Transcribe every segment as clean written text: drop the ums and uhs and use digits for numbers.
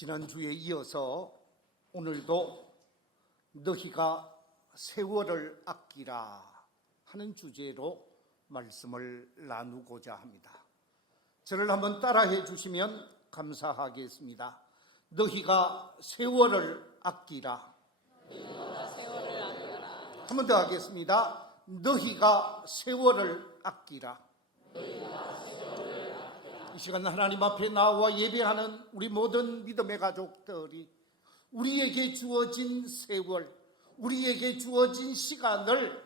지난주에 이어서 오늘도 너희가 세월을 아끼라 하는 주제로 말씀을 나누고자 합니다. 저를 한번 따라해 주시면 감사하겠습니다. 너희가 세월을 아끼라. 한 번 더 하겠습니다. 너희가 세월을 아끼라. 이 시간 하나님 앞에 나와 예배하는 우리 모든 믿음의 가족들이 우리에게 주어진 세월, 우리에게 주어진 시간을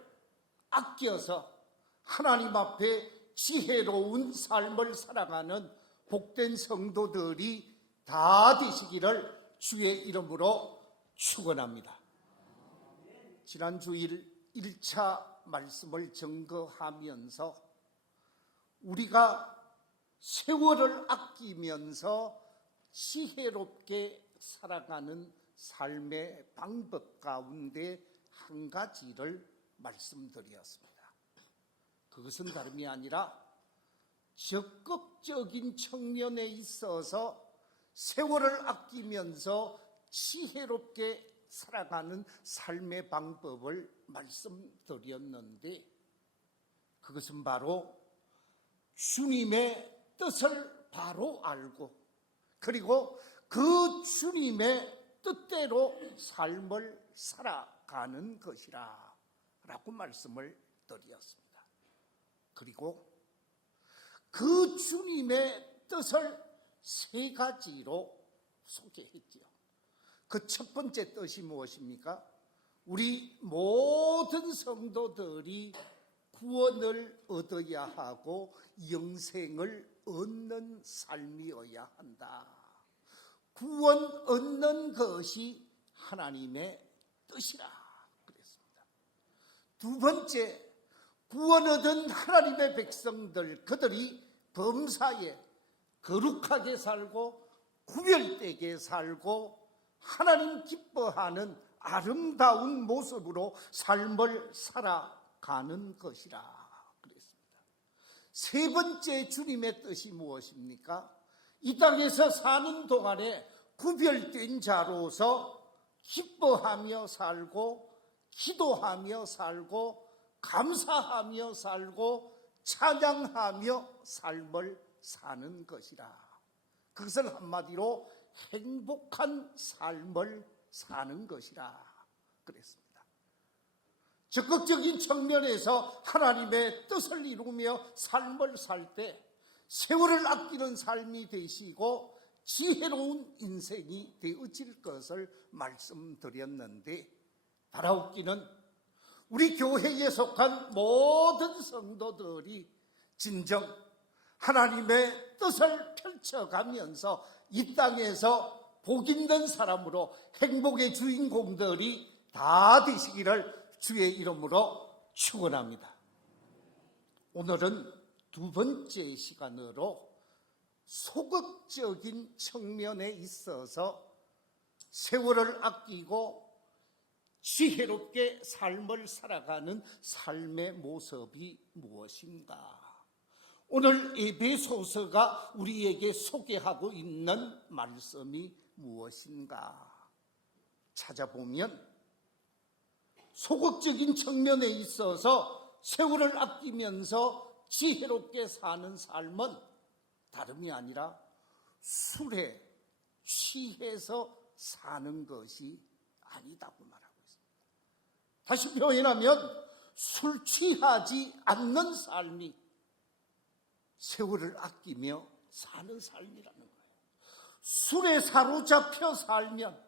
아껴서 하나님 앞에 지혜로운 삶을 살아가는 복된 성도들이 다 되시기를 주의 이름으로 축원합니다. 지난 주일 1차 말씀을 증거하면서 우리가 세월을 아끼면서 지혜롭게 살아가는 삶의 방법 가운데 한 가지를 말씀드렸습니다. 그것은 다름이 아니라 적극적인 측면에 있어서 세월을 아끼면서 지혜롭게 살아가는 삶의 방법을 말씀드렸는데, 그것은 바로 주님의 뜻을 바로 알고, 그리고 그 주님의 뜻대로 삶을 살아가는 것이라 라고 말씀을 드렸습니다. 그리고 그 주님의 뜻을 세 가지로 소개했지요. 그 첫 번째 뜻이 무엇입니까? 우리 모든 성도들이 구원을 얻어야 하고 영생을 얻는 삶이어야 한다. 구원 얻는 것이 하나님의 뜻이라 그랬습니다. 두 번째, 구원 얻은 하나님의 백성들, 그들이 범사에 거룩하게 살고 구별되게 살고 하나님 기뻐하는 아름다운 모습으로 삶을 살아가는 것이라 그랬습니다. 세 번째, 주님의 뜻이 무엇입니까? 이 땅에서 사는 동안에 구별된 자로서 기뻐하며 살고 기도하며 살고 감사하며 살고 찬양하며 삶을 사는 것이라. 그것을 한마디로 행복한 삶을 사는 것이라 그랬습니다. 적극적인 측면에서 하나님의 뜻을 이루며 삶을 살 때 세월을 아끼는 삶이 되시고 지혜로운 인생이 되어질 것을 말씀드렸는데, 바라옵기는 우리 교회에 속한 모든 성도들이 진정 하나님의 뜻을 펼쳐가면서 이 땅에서 복 있는 사람으로 행복의 주인공들이 다 되시기를 주의 이름으로 축원합니다. 오늘은 두 번째 시간으로 소극적인 측면에 있어서 세월을 아끼고 지혜롭게 삶을 살아가는 삶의 모습이 무엇인가? 오늘 에베소서가 우리에게 소개하고 있는 말씀이 무엇인가? 찾아보면 소극적인 측면에 있어서 세월을 아끼면서 지혜롭게 사는 삶은 다름이 아니라 술에 취해서 사는 것이 아니다고 말하고 있습니다. 다시 표현하면 술 취하지 않는 삶이 세월을 아끼며 사는 삶이라는 거예요. 술에 사로잡혀 살면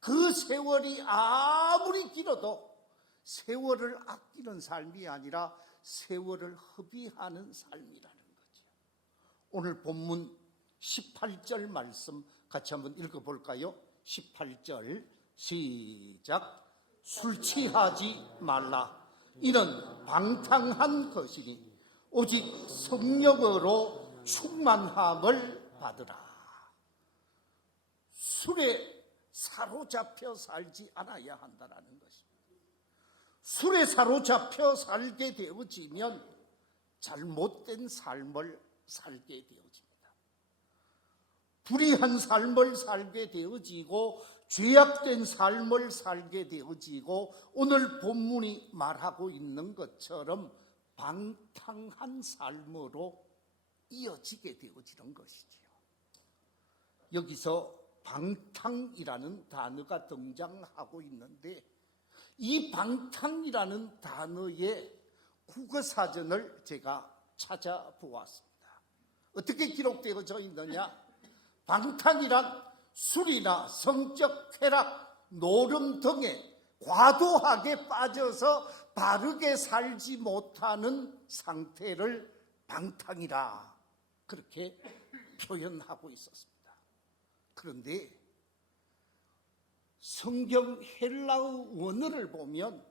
그 세월이 아무리 길어도 세월을 아끼는 삶이 아니라 세월을 허비하는 삶이라는 거죠. 오늘 본문 18절 말씀 같이 한번 읽어볼까요? 18절 시작. 술 취하지 말라. 이는 방탕한 것이니 오직 성령으로 충만함을 받으라. 술에 사로잡혀 살지 않아야 한다는 것입니다. 술에 사로잡혀 살게 되어지면 잘못된 삶을 살게 되어집니다. 불의한 삶을 살게 되어지고 죄악된 삶을 살게 되어지고 오늘 본문이 말하고 있는 것처럼 방탕한 삶으로 이어지게 되어지는 것이지요. 여기서 방탕이라는 단어가 등장하고 있는데 이 방탕이라는 단어의 국어사전을 제가 찾아보았습니다. 어떻게 기록되어져 있느냐? 방탕이란 술이나 성적 쾌락, 노름 등에 과도하게 빠져서 바르게 살지 못하는 상태를 방탕이라 그렇게 표현하고 있었습니다. 그런데 성경 헬라어 원어를 보면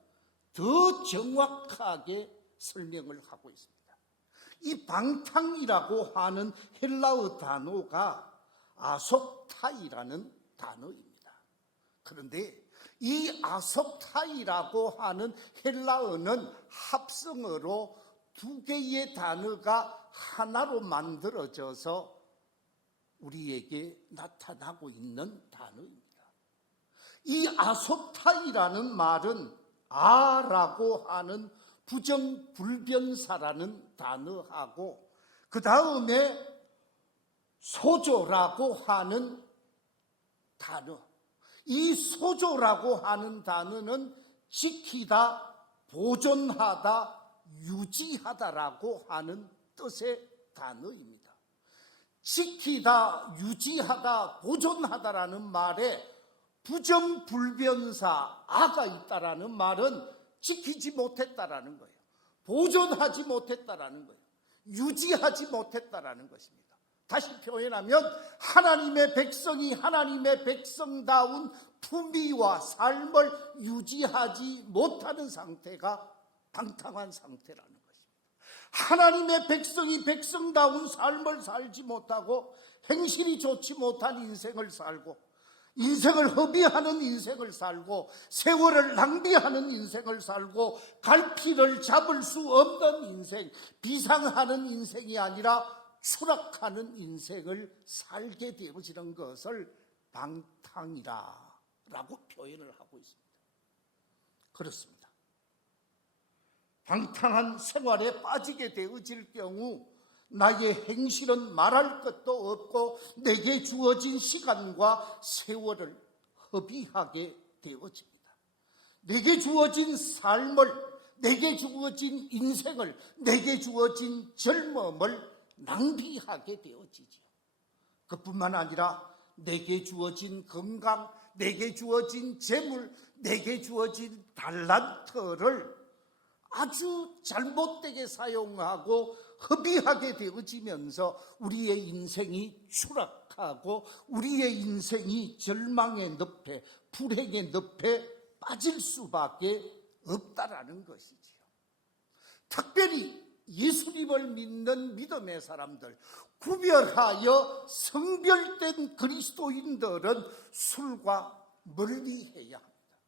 더 정확하게 설명을 하고 있습니다. 이 방탕이라고 하는 헬라어 단어가 아속타이라는 단어입니다. 그런데 이 아속타이라고 하는 헬라어는 합성어로 두 개의 단어가 하나로 만들어져서 우리에게 나타나고 있는 단어입니다. 이 아속타이라는 말은 아라고 하는 부정불변사라는 단어하고 그 다음에 소조라고 하는 단어, 이 소조라고 하는 단어는 지키다, 보존하다, 유지하다라고 하는 뜻의 단어입니다. 지키다, 유지하다, 보존하다라는 말에 부정불변사 아가 있다라는 말은 지키지 못했다라는 거예요. 보존하지 못했다라는 거예요. 유지하지 못했다라는 것입니다. 다시 표현하면 하나님의 백성이 하나님의 백성다운 품위와 삶을 유지하지 못하는 상태가 방탕한 상태라는 것입니다. 하나님의 백성이 백성다운 삶을 살지 못하고 행실이 좋지 못한 인생을 살고 인생을 허비하는 인생을 살고 세월을 낭비하는 인생을 살고 갈피를 잡을 수 없는 인생, 비상하는 인생이 아니라 추락하는 인생을 살게 되어지는 것을 방탕이라고 표현을 하고 있습니다. 그렇습니다. 방탕한 생활에 빠지게 되어질 경우 나의 행실은 말할 것도 없고 내게 주어진 시간과 세월을 허비하게 되어집니다. 내게 주어진 삶을, 내게 주어진 인생을, 내게 주어진 젊음을 낭비하게 되어지죠. 그뿐만 아니라 내게 주어진 건강, 내게 주어진 재물, 내게 주어진 달란트를 아주 잘못되게 사용하고 허비하게 되어지면서 우리의 인생이 추락하고 우리의 인생이 절망의 늪에, 불행의 늪에 빠질 수밖에 없다라는 것이지요. 특별히 예수님을 믿는 믿음의 사람들, 구별하여 성별된 그리스도인들은 술과 멀리해야 합니다.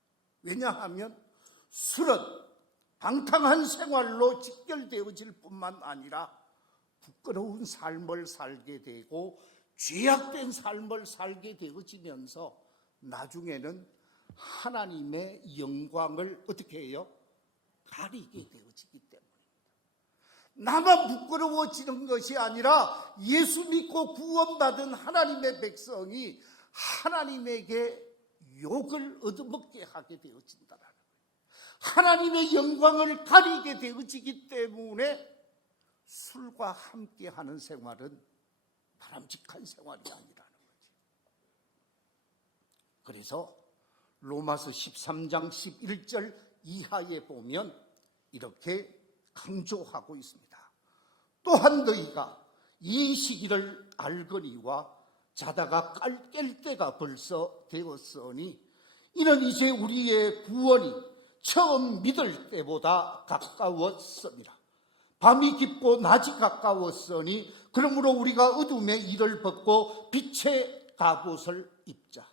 왜냐하면 술은 방탕한 생활로 직결되어질 뿐만 아니라 부끄러운 삶을 살게 되고 죄악된 삶을 살게 되어지면서 나중에는 하나님의 영광을 어떻게 해요? 가리게 되어지기 때문입니다. 나만 부끄러워지는 것이 아니라 예수 믿고 구원받은 하나님의 백성이 하나님에게 욕을 얻어먹게 하게 되어진다라는 거예요. 하나님의 영광을 가리게 되어지기 때문에 술과 함께하는 생활은 바람직한 생활이 아니라는 거죠. 그래서 로마서 13장 11절 이하에 보면 이렇게 강조하고 있습니다. 또한 너희가 이 시기를 알거니와 자다가 깰 때가 벌써 되었으니 이는 이제 우리의 구원이 처음 믿을 때보다 가까웠습니다. 밤이 깊고 낮이 가까웠으니 그러므로 우리가 어둠의 일을 벗고 빛의 갑옷을 입자.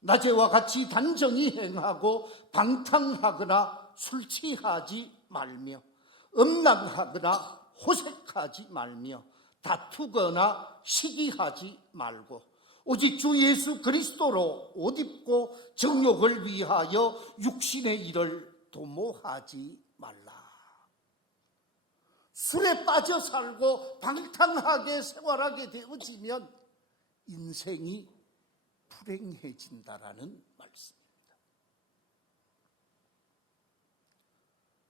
낮에와 같이 단정히 행하고 방탕하거나 술 취하지 말며 음란하거나 호색하지 말며 다투거나 시기하지 말고 오직 주 예수 그리스도로 옷 입고 정욕을 위하여 육신의 일을 도모하지 말라. 술에 빠져 살고 방탕하게 생활하게 되어지면 인생이 불행해진다라는 말씀입니다.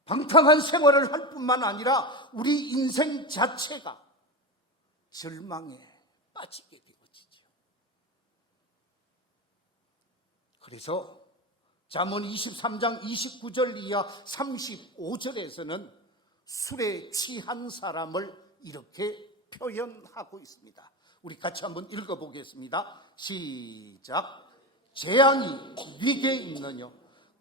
방탕한 생활을 할 뿐만 아니라 우리 인생 자체가 절망에 빠지게 되어지죠. 그래서 잠언 23장 29절 이하 35절에서는 술에 취한 사람을 이렇게 표현하고 있습니다. 우리 같이 한번 읽어보겠습니다. 시작. 재앙이 네게 있느냐,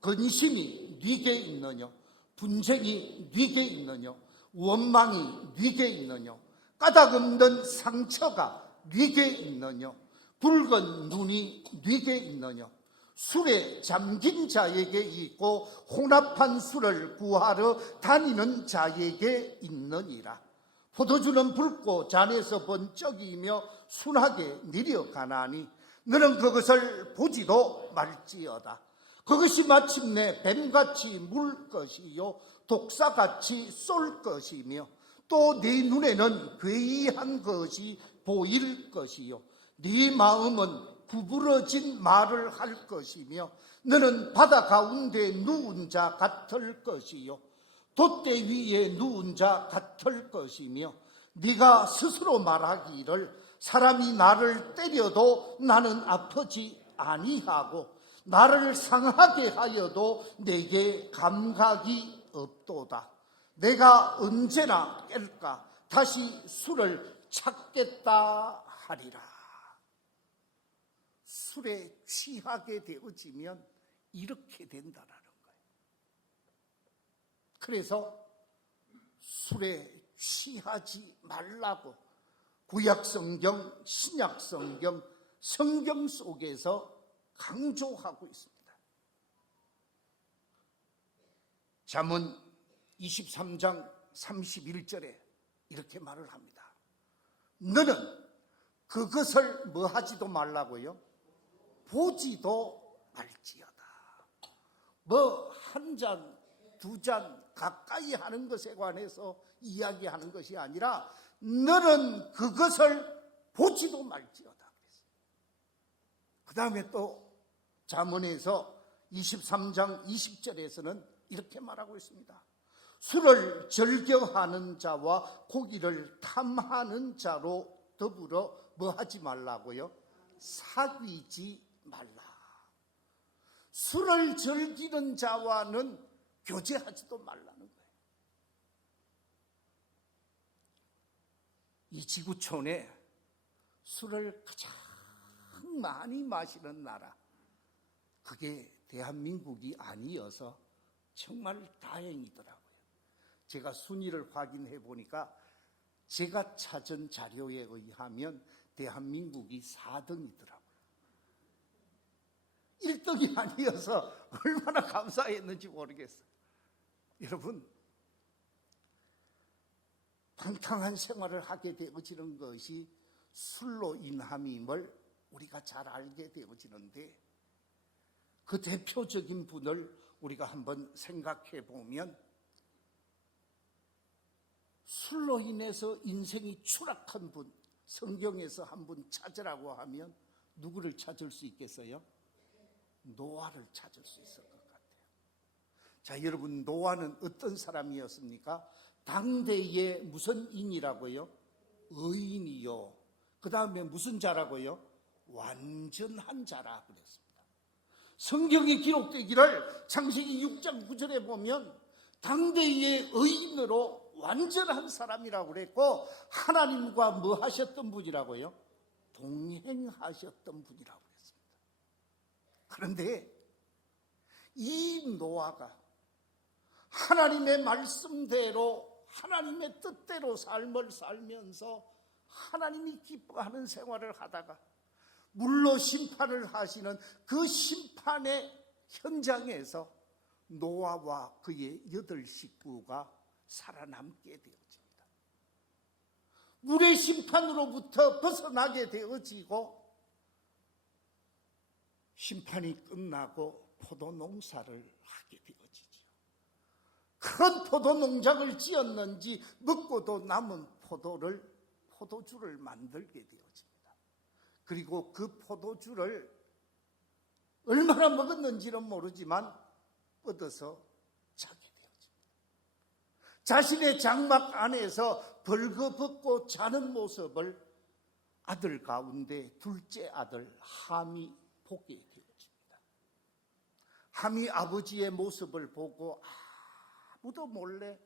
근심이 네게 있느냐, 분쟁이 네게 있느냐, 원망이 네게 있느냐, 까닭없는 상처가 네게 있느냐, 붉은 눈이 네게 있느냐, 술에 잠긴 자에게 있고 혼합한 술을 구하러 다니는 자에게 있느니라. 포도주는 붉고 잔에서 번쩍이며 순하게 내려가나니 너는 그것을 보지도 말지어다. 그것이 마침내 뱀같이 물 것이요 독사같이 쏠 것이며 또 네 눈에는 괴이한 것이 보일 것이요 네 마음은 구부러진 말을 할 것이며 너는 바다 가운데 누운 자 같을 것이요 돛대 위에 누운 자 같을 것이며 네가 스스로 말하기를 사람이 나를 때려도 나는 아프지 아니하고 나를 상하게 하여도 내게 감각이 없도다. 내가 언제나 깰까 다시 술을 찾겠다 하리라. 술에 취하게 되어지면 이렇게 된다라는 거예요. 그래서 술에 취하지 말라고 구약성경, 신약성경, 성경 속에서 강조하고 있습니다. 잠언 23장 31절에 이렇게 말을 합니다. 너는 그것을 뭐 하지도 말라고요? 보지도 말지어다. 뭐 한 잔, 두 잔 가까이 하는 것에 관해서 이야기하는 것이 아니라 너는 그것을 보지도 말지어다. 그 다음에 또 잠언에서 23장 20절에서는 이렇게 말하고 있습니다. 술을 즐겨하는 자와 고기를 탐하는 자로 더불어 뭐 하지 말라고요? 사귀지 말라. 술을 즐기는 자와는 교제하지도 말라는 거예요. 이 지구촌에 술을 가장 많이 마시는 나라, 그게 대한민국이 아니어서 정말 다행이더라고요. 제가 순위를 확인해 보니까 제가 찾은 자료에 의하면 대한민국이 4등이더라고요. 1등이 아니어서 얼마나 감사했는지 모르겠어요. 여러분, 방탕한 생활을 하게 되어지는 것이 술로 인함임을 우리가 잘 알게 되어지는데, 그 대표적인 분을 우리가 한번 생각해 보면, 술로 인해서 인생이 추락한 분, 성경에서 한 분 찾으라고 하면 누구를 찾을 수 있겠어요? 노아를 찾을 수 있을 것 같아요. 자, 여러분, 노아는 어떤 사람이었습니까? 당대의 무슨 인이라고요? 의인이요. 그 다음에 무슨 자라고요? 완전한 자라 그랬습니다. 성경에 기록되기를 창세기 6장 9절에 보면 당대의 의인으로 완전한 사람이라고 그랬고, 하나님과 뭐 하셨던 분이라고요? 동행하셨던 분이라고 그랬습니다. 그런데 이 노아가 하나님의 말씀대로, 하나님의 뜻대로 삶을 살면서 하나님이 기뻐하는 생활을 하다가 물로 심판을 하시는 그 심판의 현장에서 노아와 그의 8 식구가 살아남게 되어집니다. 물의 심판으로부터 벗어나게 되어지고 심판이 끝나고 포도 농사를 하게 되어지죠. 큰 포도 농장을 지었는지 먹고도 남은 포도주를 만들게 되어집니다. 그리고 그 포도주를 얼마나 먹었는지는 모르지만 뻗어서 자게 되어집니다. 자신의 장막 안에서 벌거벗고 자는 모습을 아들 가운데 둘째 아들 함이 보게 되어집니다. 함이 아버지의 모습을 보고 아무도 몰래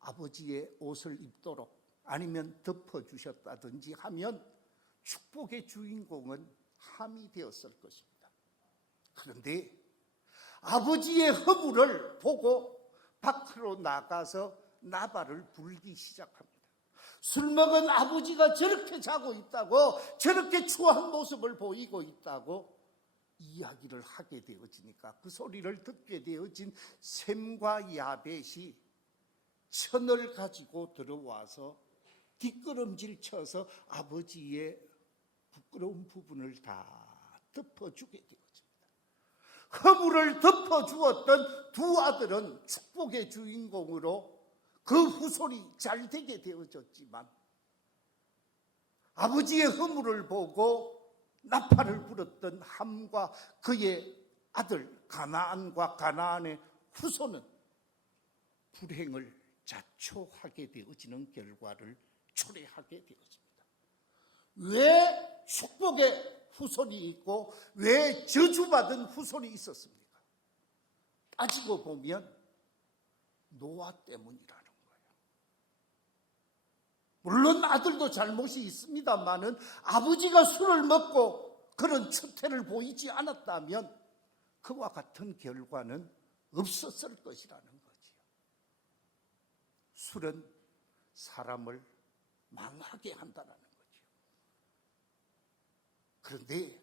아버지의 옷을 입도록 아니면 덮어주셨다든지 하면 축복의 주인공은 함이 되었을 것입니다. 그런데 아버지의 허물을 보고 밖으로 나가서 나발을 불기 시작합니다. 술 먹은 아버지가 저렇게 자고 있다고, 저렇게 추한 모습을 보이고 있다고 이야기를 하게 되어지니까 그 소리를 듣게 되어진 셈과 야벳이 천을 가지고 들어와서 뒷걸음질 쳐서 아버지의 부끄러운 부분을 다 덮어주게 되어집니다. 허물을 덮어주었던 두 아들은 축복의 주인공으로 그 후손이 잘 되게 되어졌지만 아버지의 허물을 보고 나팔을 불었던 함과 그의 아들 가나안과 가나안의 후손은 불행을 자초하게 되어지는 결과를 초래하게 되어집니다. 왜 축복의 후손이 있고 왜 저주받은 후손이 있었습니까? 따지고 보면 노아 때문이라는 거예요. 물론 아들도 잘못이 있습니다만은 아버지가 술을 먹고 그런 추태를 보이지 않았다면 그와 같은 결과는 없었을 것이라는 거지요. 술은 사람을 망하게 한다는 거지요. 그런데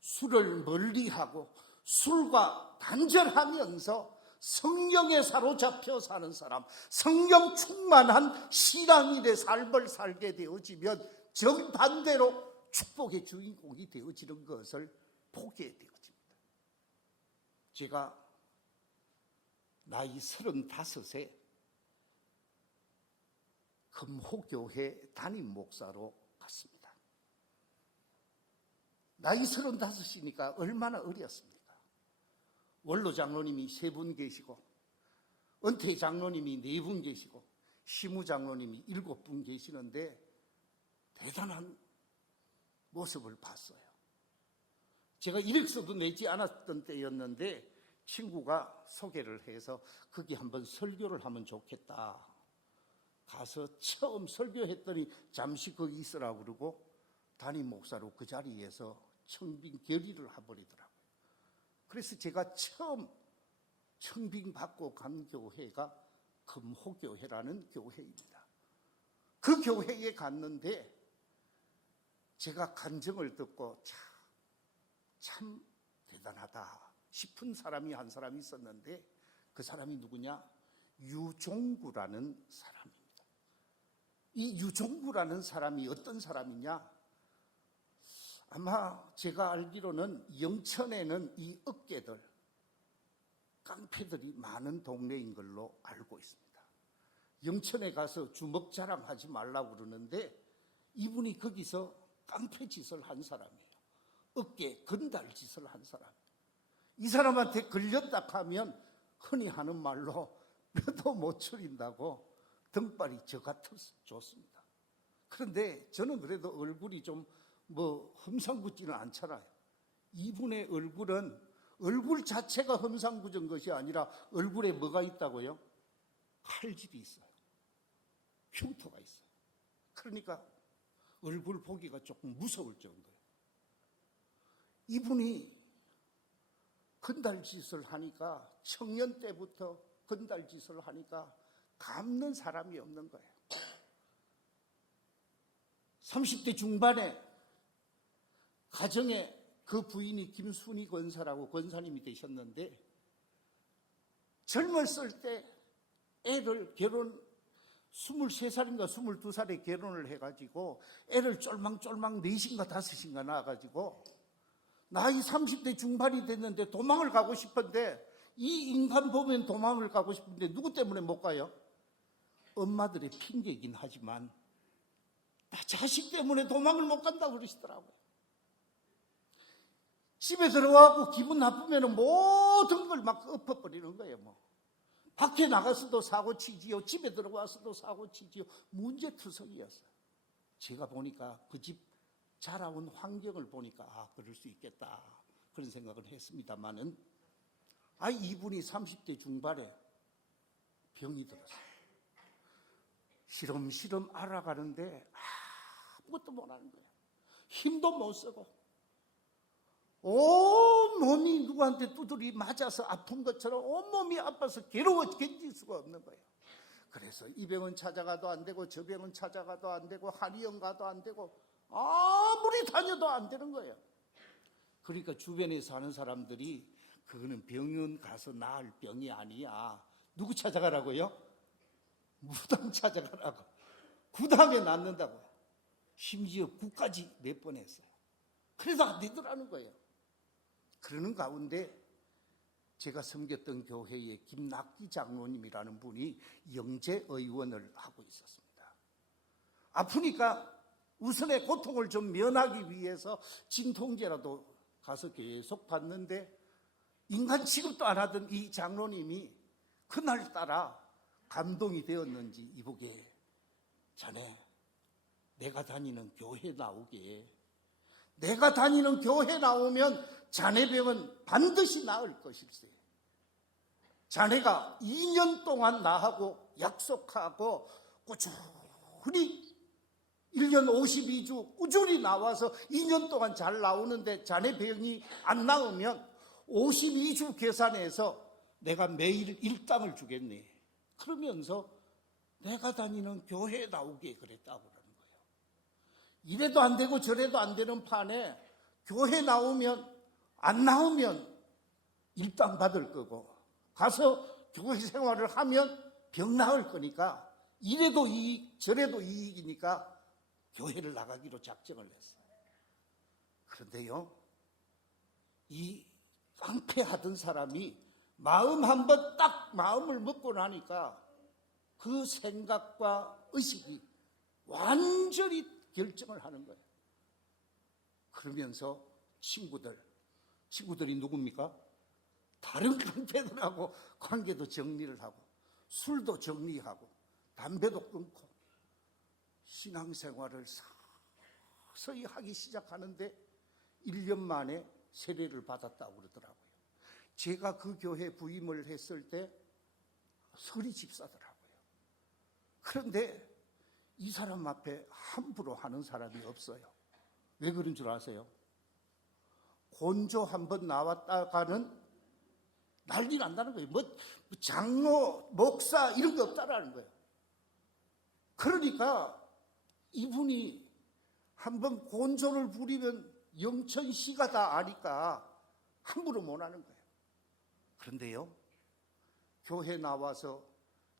술을 멀리하고 술과 단절하면서 성령에 사로잡혀 사는 사람, 성령 충만한 신앙인의 삶을 살게 되어지면 정반대로 축복의 주인공이 되어지는 것을 보게 되어집니다. 제가 나이 35세 금호교회 담임 목사로 갔습니다. 나이 35이니까 얼마나 어렸습니까? 원로 장로님이 3분 계시고 은퇴 장로님이 4분 계시고 시무 장로님이 7분 계시는데 대단한 모습을 봤어요. 제가 이력서도 내지 않았던 때였는데 친구가 소개를 해서 거기 한번 설교를 하면 좋겠다. 가서 처음 설교했더니 잠시 거기 있으라고 그러고 담임 목사로 그 자리에서 청빙 결의를 해버리더라고요. 그래서 제가 처음 청빙 받고 간 교회가 금호교회라는 교회입니다. 그 교회에 갔는데 제가 간증을 듣고 참 대단하다 싶은 사람이 한 사람이 있었는데 그 사람이 누구냐? 유종구라는 사람입니다. 이 유종구라는 사람이 어떤 사람이냐? 아마 제가 알기로는 영천에는 이 업계들, 깡패들이 많은 동네인 걸로 알고 있습니다. 영천에 가서 주먹 자랑하지 말라고 그러는데 이분이 거기서 깡패 짓을 한 사람이에요. 업계 건달 짓을 한 사람이에요. 이 사람한테 걸렸다 하면 흔히 하는 말로 뼈도 못 추린다고 등발이 저 같았습니다. 그런데 저는 그래도 얼굴이 좀 험상궂지는 않잖아요. 이분의 얼굴은 얼굴 자체가 험상궂은 것이 아니라 얼굴에 뭐가 있다고요? 칼질이 있어요. 흉터가 있어요. 그러니까 얼굴 보기가 조금 무서울 정도예요. 이분이 건달짓을 하니까 청년 때부터 건달짓을 하니까 갚는 사람이 없는 거예요. 30대 중반에 가정에 그 부인이 김순희 권사라고 권사님이 되셨는데 젊었을 때 애를 23살인가 22살에 결혼을 해가지고 애를 쫄망쫄망 4인가 5인가 낳아가지고 나이 30대 중반이 됐는데 도망을 가고 싶은데, 이 인간 보면 도망을 가고 싶은데 누구 때문에 못 가요? 엄마들의 핑계이긴 하지만 나 자식 때문에 도망을 못 간다고 그러시더라고요. 집에 들어가고 기분 나쁘면 모든 걸 막 엎어버리는 거예요. 뭐 밖에 나가서도 사고 치지요, 집에 들어와서도 사고 치지요. 문제투성이었어요. 제가 보니까 그 집 자라온 환경을 보니까 그럴 수 있겠다 그런 생각을 했습니다만은, 이분이 30대 중반에 병이 들었어요. 시름시름 알아가는데 아무것도 못하는 거예요. 힘도 못 쓰고 온 몸이 누구한테 두드리 맞아서 아픈 것처럼 온몸이 아파서 괴로워 견딜 수가 없는 거예요. 그래서 이 병원 찾아가도 안 되고 저 병원 찾아가도 안 되고 한의원 가도 안 되고 아무리 다녀도 안 되는 거예요. 그러니까 주변에 사는 사람들이 그거는 병원 가서 나을 병이 아니야. 누구 찾아가라고요? 무당 찾아가라고. 구당에 낫는다고. 심지어 구까지 몇 번 했어요. 그래도 안 되더라는 거예요. 그러는 가운데 제가 섬겼던 교회에 김낙기 장로님이라는 분이 영재의원을 하고 있었습니다. 아프니까 우선의 고통을 좀 면하기 위해서 진통제라도 가서 계속 받는데, 인간 취급도 안 하던 이 장로님이 그날따라 감동이 되었는지 이보게, 자네 내가 다니는 교회 나오게. 내가 다니는 교회 나오면 자네 병은 반드시 나을 것일세. 자네가 2년 동안 나하고 약속하고 꾸준히 1년 52주 꾸준히 나와서 2년 동안 잘 나오는데 자네 병이 안 나으면 52주 계산해서 내가 매일 일당을 주겠네. 그러면서 내가 다니는 교회에 나오게 그랬다고 그러는 거예요. 이래도 안 되고 저래도 안 되는 판에 교회 나오면, 안 나오면 일당 받을 거고, 가서 교회 생활을 하면 병 나을 거니까, 이래도 이익 저래도 이익이니까 교회를 나가기로 작정을 했어요. 그런데요, 이 깡패하던 사람이 마음 한번 딱 마음을 먹고 나니까 그 생각과 의식이 완전히 결정을 하는 거예요. 그러면서 친구들이 누굽니까? 다른 깡패들하고 관계도 정리를 하고 술도 정리하고 담배도 끊고 신앙생활을 서서히 하기 시작하는데 1년 만에 세례를 받았다고 그러더라고요. 제가 그 교회 부임을 했을 때 서리 집사더라고요. 그런데 이 사람 앞에 함부로 하는 사람이 없어요. 왜 그런 줄 아세요? 곤조 한번 나왔다가는 난리 난다는 거예요. 뭐 장로, 목사 이런 거 없다라는 거예요. 그러니까 이분이 한번 곤조를 부리면 영천시가 다 아니까 함부로 못 하는 거예요. 그런데요, 교회 나와서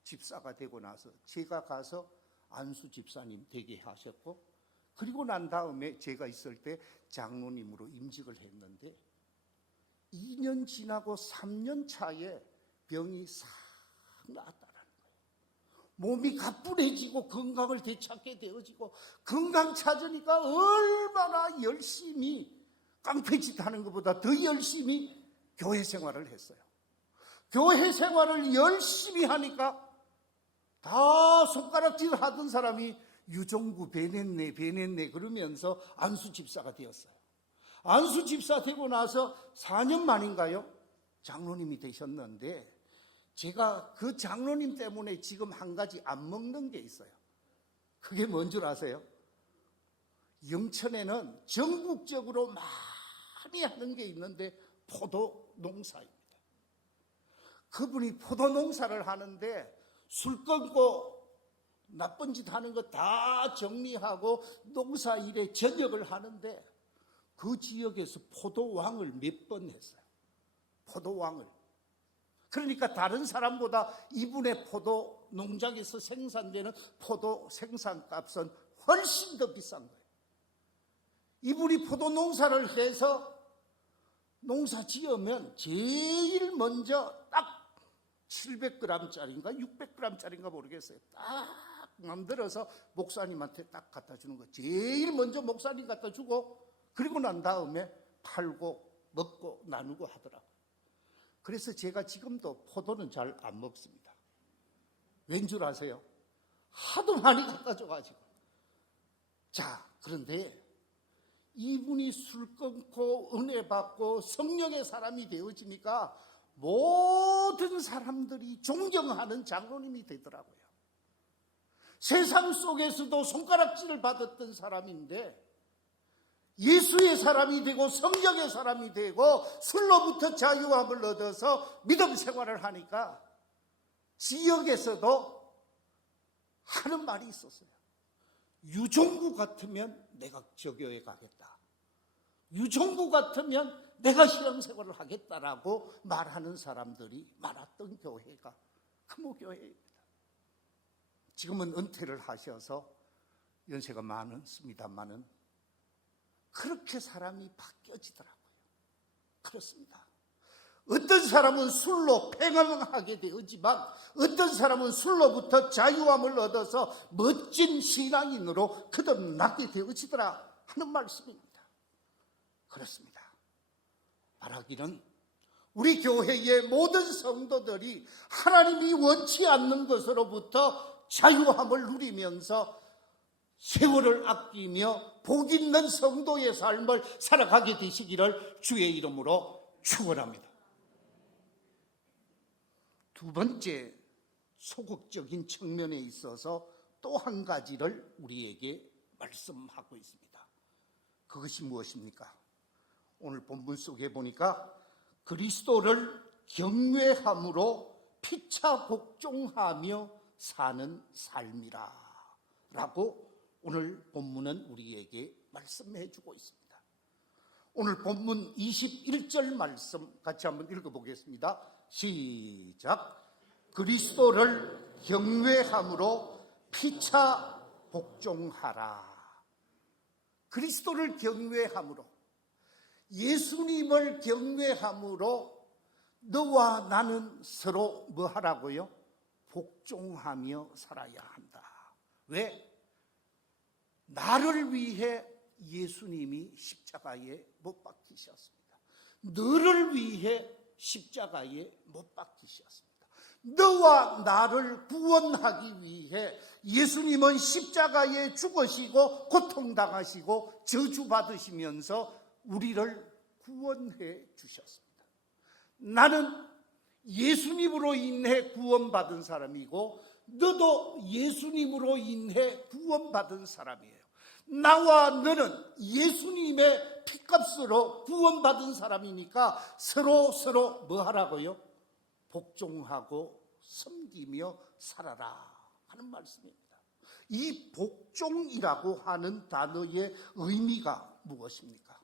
집사가 되고 나서 제가 가서 안수 집사님 되게 하셨고, 그리고 난 다음에 제가 있을 때 장로님으로 임직을 했는데 2년 지나고 3년 차에 병이 싹 나았다라는 거예요. 몸이 가뿐해지고 건강을 되찾게 되어지고, 건강 찾으니까 얼마나 열심히 깡패짓 하는 것보다 더 열심히 교회 생활을 했어요. 교회 생활을 열심히 하니까 다 손가락질 하던 사람이 유종구 배냈네 그러면서 안수 집사가 되었어요. 안수 집사 되고 나서 4년 만인가요? 장로님이 되셨는데, 제가 그 장로님 때문에 지금 한 가지 안 먹는 게 있어요. 그게 뭔 줄 아세요? 영천에는 전국적으로 많이 하는 게 있는데 포도 농사입니다. 그분이 포도 농사를 하는데 술 끊고 나쁜 짓 하는 거 다 정리하고 농사 일에 전역을 하는데, 그 지역에서 포도왕을 몇 번 했어요. 포도왕을. 그러니까 다른 사람보다 이분의 포도 농장에서 생산되는 포도 생산값은 훨씬 더 비싼 거예요. 이분이 포도 농사를 해서 농사 지으면 제일 먼저 딱 700g짜리인가 600g짜리인가 모르겠어요. 딱 만들어서 목사님한테 딱 갖다 주는 거. 제일 먼저 목사님 갖다 주고 그리고 난 다음에 팔고 먹고 나누고 하더라고요. 그래서 제가 지금도 포도는 잘 안 먹습니다. 왠 줄 아세요? 하도 많이 갖다 줘가지고. 자, 그런데 이분이 술 끊고 은혜 받고 성령의 사람이 되어지니까 모든 사람들이 존경하는 장로님이 되더라고요. 세상 속에서도 손가락질을 받았던 사람인데 예수의 사람이 되고 성령의 사람이 되고 술로부터 자유함을 얻어서 믿음 생활을 하니까 지역에서도 하는 말이 있었어요. 유종구 같으면 내가 저 교회 가겠다. 유종구 같으면 내가 신앙생활을 하겠다라고 말하는 사람들이 많았던 교회가 금호교회입니다. 지금은 은퇴를 하셔서 연세가 많습니다만은 그렇게 사람이 바뀌어지더라고요. 그렇습니다. 어떤 사람은 술로 팽황하게 되었지만 어떤 사람은 술로부터 자유함을 얻어서 멋진 신앙인으로 거듭나게 되어지더라 하는 말씀입니다. 그렇습니다. 바라기는 우리 교회의 모든 성도들이 하나님이 원치 않는 것으로부터 자유함을 누리면서 세월을 아끼며 복 있는 성도의 삶을 살아가게 되시기를 주의 이름으로 축원합니다. 두 번째 소극적인 측면에 있어서 또 한 가지를 우리에게 말씀하고 있습니다. 그것이 무엇입니까? 오늘 본문 속에 보니까 그리스도를 경외함으로 피차 복종하며 사는 삶이라 라고 오늘 본문은 우리에게 말씀해 주고 있습니다. 오늘 본문 21절 말씀 같이 한번 읽어보겠습니다. 시작. 그리스도를 경외함으로 피차 복종하라. 그리스도를 경외함으로, 예수님을 경외함으로 너와 나는 서로 뭐 하라고요? 복종하며 살아야 한다. 왜? 나를 위해 예수님이 십자가에 못 박히셨습니다. 너를 위해 십자가에 못 박히셨습니다. 너와 나를 구원하기 위해 예수님은 십자가에 죽으시고 고통당하시고 저주받으시면서 우리를 구원해 주셨습니다. 나는 예수님으로 인해 구원받은 사람이고 너도 예수님으로 인해 구원받은 사람이에요. 나와 너는 예수님의 피값으로 구원받은 사람이니까 서로 뭐 하라고요? 복종하고 섬기며 살아라 하는 말씀입니다. 이 복종이라고 하는 단어의 의미가 무엇입니까?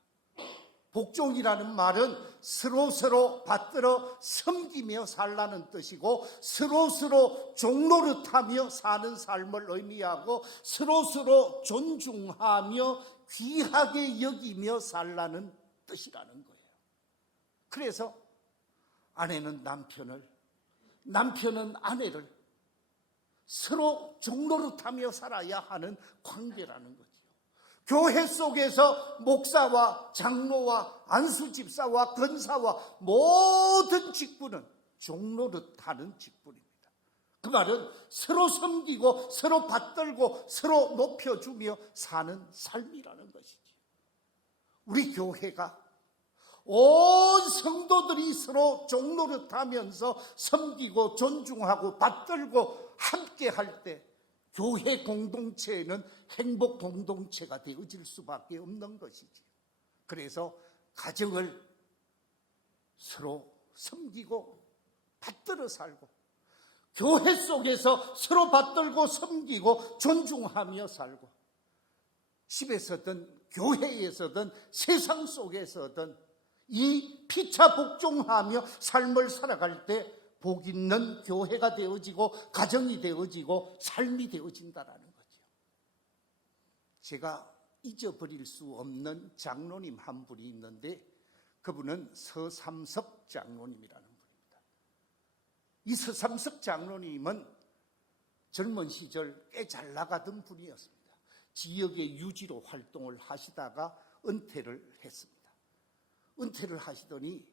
복종이라는 말은 서로 받들어 섬기며 살라는 뜻이고 서로 종노릇하며 사는 삶을 의미하고 서로 존중하며 귀하게 여기며 살라는 뜻이라는 거예요. 그래서 아내는 남편을, 남편은 아내를 서로 종노릇하며 살아야 하는 관계라는 거죠. 교회 속에서 목사와 장로와 안수집사와 권사와 모든 직분은 종노릇하는 직분입니다. 그 말은 서로 섬기고 서로 받들고 서로 높여주며 사는 삶이라는 것이지. 우리 교회가 온 성도들이 서로 종노릇하면서 섬기고 존중하고 받들고 함께 할 때 교회 공동체는 행복 공동체가 되어질 수밖에 없는 것이지. 그래서 가정을 서로 섬기고 받들어 살고 교회 속에서 서로 받들고 섬기고 존중하며 살고 집에서든 교회에서든 세상 속에서든 이 피차 복종하며 삶을 살아갈 때 복 있는 교회가 되어지고 가정이 되어지고 삶이 되어진다라는 거죠. 제가 잊어버릴 수 없는 장로님 한 분이 있는데 그분은 서삼석 장로님이라는 분입니다. 이 서삼석 장로님은 젊은 시절 꽤 잘 나가던 분이었습니다. 지역의 유지로 활동을 하시다가 은퇴를 했습니다. 은퇴를 하시더니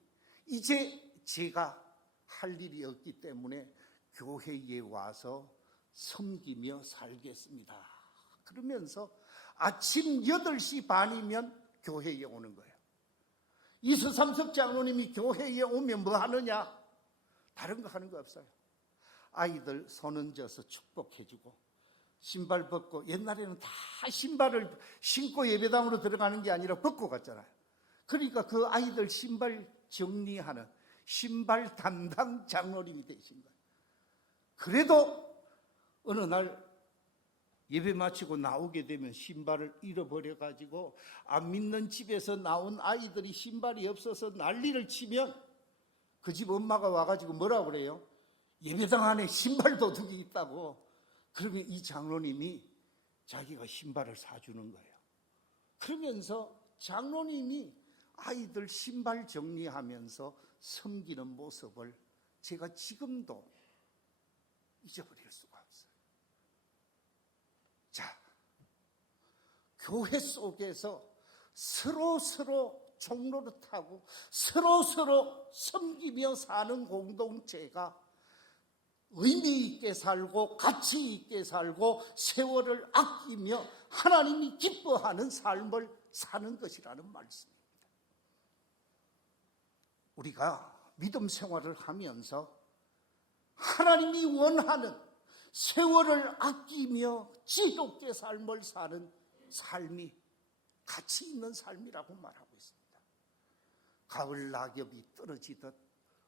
이제 제가 할 일이 없기 때문에 교회에 와서 섬기며 살겠습니다. 그러면서 아침 8시 반이면 교회에 오는 거예요. 이 서삼석 장로님이 교회에 오면 뭐 하느냐? 다른 거 하는 거 없어요. 아이들 손 얹어서 축복해주고 신발 벗고, 옛날에는 다 신발을 신고 예배당으로 들어가는 게 아니라 벗고 갔잖아요. 그러니까 그 아이들 신발 정리하는 신발 담당 장로님이 되신 거예요. 그래도 어느 날 예배 마치고 나오게 되면 신발을 잃어버려가지고 안 믿는 집에서 나온 아이들이 신발이 없어서 난리를 치면 그 집 엄마가 와가지고 뭐라고 그래요? 예배당 안에 신발 도둑이 있다고. 그러면 이 장로님이 자기가 신발을 사주는 거예요. 그러면서 장로님이 아이들 신발 정리하면서 섬기는 모습을 제가 지금도 잊어버릴 수가 없어요. 자, 교회 속에서 서로 종로를 타고 서로 섬기며 사는 공동체가 의미 있게 살고 가치 있게 살고 세월을 아끼며 하나님이 기뻐하는 삶을 사는 것이라는 말씀입니다. 우리가 믿음 생활을 하면서 하나님이 원하는 세월을 아끼며 지혜롭게 삶을 사는 삶이 가치 있는 삶이라고 말하고 있습니다. 가을 낙엽이 떨어지듯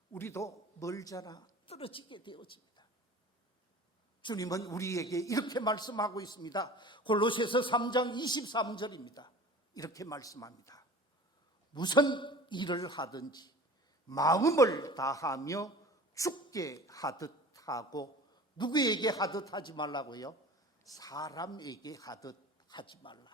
우리도 멀잖아 떨어지게 되어집니다. 주님은 우리에게 이렇게 말씀하고 있습니다. 골로새서 3장 23절입니다. 이렇게 말씀합니다. 무슨 일을 하든지 마음을 다하며 죽게 하듯 하고, 누구에게 하듯 하지 말라고요? 사람에게 하듯 하지 말라.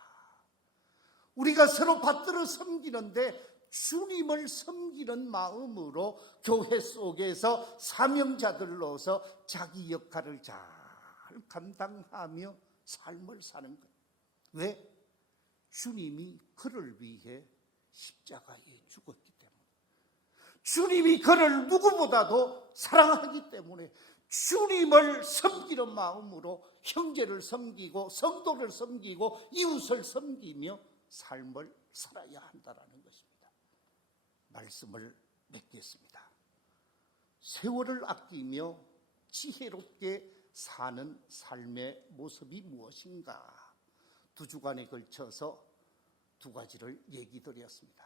우리가 서로 받들어 섬기는데 주님을 섬기는 마음으로 교회 속에서 사명자들로서 자기 역할을 잘 감당하며 삶을 사는 것. 왜? 주님이 그를 위해 십자가에 죽었기 때문에, 주님이 그를 누구보다도 사랑하기 때문에 주님을 섬기는 마음으로 형제를 섬기고 성도를 섬기고 이웃을 섬기며 삶을 살아야 한다는 것입니다. 말씀을 맺겠습니다. 세월을 아끼며 지혜롭게 사는 삶의 모습이 무엇인가? 2주간에 걸쳐서 2가지를 얘기 드렸습니다.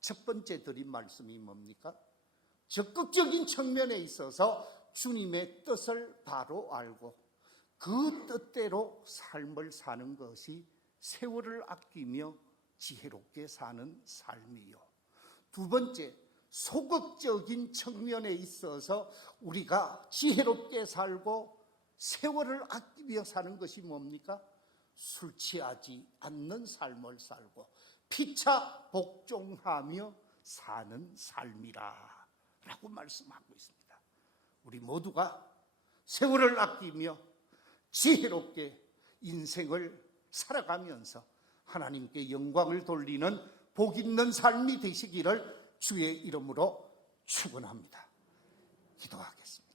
첫 번째 드린 말씀이 뭡니까? 적극적인 측면에 있어서 주님의 뜻을 바로 알고 그 뜻대로 삶을 사는 것이 세월을 아끼며 지혜롭게 사는 삶이요. 2번째, 소극적인 측면에 있어서 우리가 지혜롭게 살고 세월을 아끼며 사는 것이 뭡니까? 술 취하지 않는 삶을 살고 피차 복종하며 사는 삶이라 라고 말씀하고 있습니다. 우리 모두가 세월을 아끼며 지혜롭게 인생을 살아가면서 하나님께 영광을 돌리는 복 있는 삶이 되시기를 주의 이름으로 축원합니다. 기도하겠습니다.